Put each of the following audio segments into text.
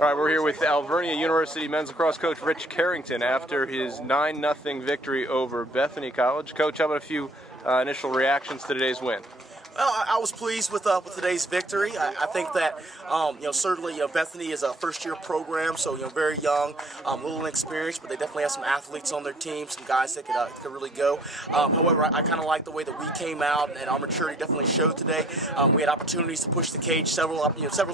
All right, we're here with Alvernia University men's lacrosse coach Rich Carrington after his 9-0 victory over Bethany College. Coach, how about a few initial reactions to today's win? Well, I was pleased with today's victory. I think that certainly Bethany is a first-year program, so very young, a little inexperienced, but they definitely have some athletes on their team, some guys that could really go. However, I kind of like the way that we came out, and our maturity definitely showed today. We had opportunities to push the cage several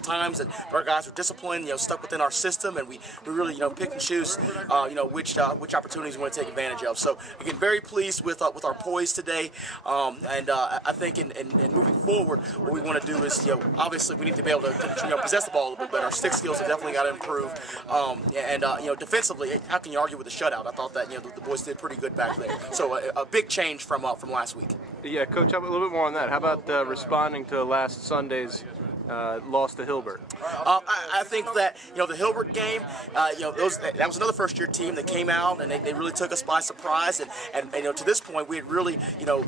times, and our guys were disciplined, stuck within our system, and we really pick and choose which opportunities we want to take advantage of. So again, very pleased with our poise today, and I think in moving forward, what we want to do is, obviously we need to be able to possess the ball a little bit better. Our stick skills have definitely got to improve, defensively, how can you argue with a shutout? I thought that the boys did pretty good back there. So a big change from last week. Yeah, Coach, a little bit more on that. How about responding to last Sunday's loss to Hilbert? I think that the Hilbert game, that was another first-year team that came out and they really took us by surprise. And to this point, we had really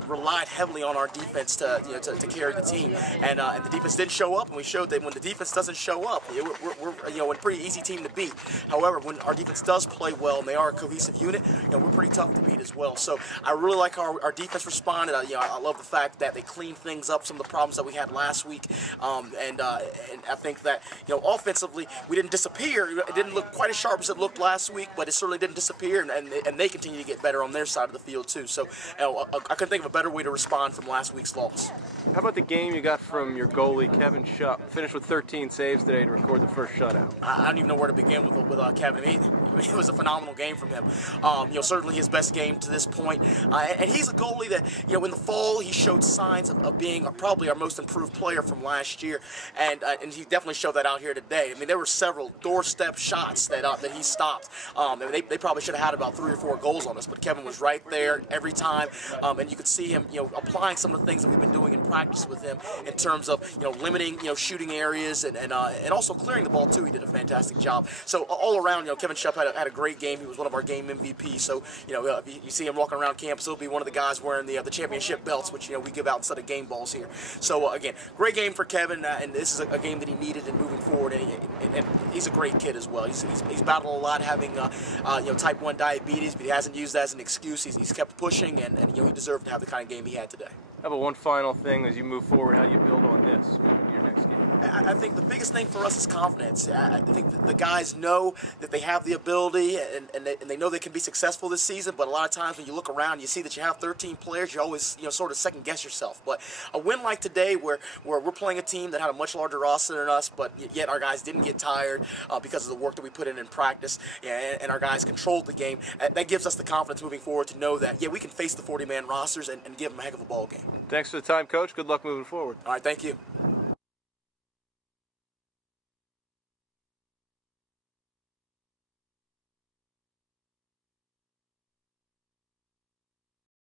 relied heavily on our defense to carry the team. And the defense didn't show up, and we showed that when the defense doesn't show up, we're a pretty easy team to beat. However, when our defense does play well and they are a cohesive unit, we're pretty tough to beat as well. So I really like how our defense responded. I love the fact that they cleaned things up, some of the problems that we had last week. And I think that offensively we didn't disappear. It didn't look quite as sharp as it looked last week, but it certainly didn't disappear, and they continue to get better on their side of the field too. So I couldn't think of a better way to respond from last week's loss. How about the game you got from your goalie Kevin Shupp? Finished with 13 saves today to record the first shutout. I don't even know where to begin with Kevin. It was a phenomenal game from him. Certainly his best game to this point, and he's a goalie that in the fall he showed signs of being probably our most improved player from last year. And he definitely showed that out here today. I mean, there were several doorstep shots that he stopped. They probably should have had about 3 or 4 goals on us, but Kevin was right there every time, and you could see him, applying some of the things that we've been doing in practice with him in terms of, limiting, shooting areas and also clearing the ball too. He did a fantastic job. So all around, Kevin Shupp had a great game. He was one of our game MVPs. So you see him walking around campus, he'll be one of the guys wearing the championship belts, which we give out instead of game balls here. So again, great game for Kevin, and this is a game that he needed in moving forward, and he's a great kid as well. He's battled a lot, having type 1 diabetes, but he hasn't used that as an excuse. He's kept pushing, and he deserved to have the kind of game he had today. How about one final thing as you move forward? How do you build on this for your next game? I think the biggest thing for us is confidence. I think the guys know that they have the ability, and they know they can be successful this season, but a lot of times when you look around, you see that you have 13 players, you always sort of second guess yourself. But a win like today, where we're playing a team that had a much larger roster than us, but yet our guys didn't get tired because of the work that we put in practice, and our guys controlled the game, that gives us the confidence moving forward to know that, we can face the 40-man rosters and give them a heck of a ball game. Thanks for the time, Coach. Good luck moving forward. All right, thank you.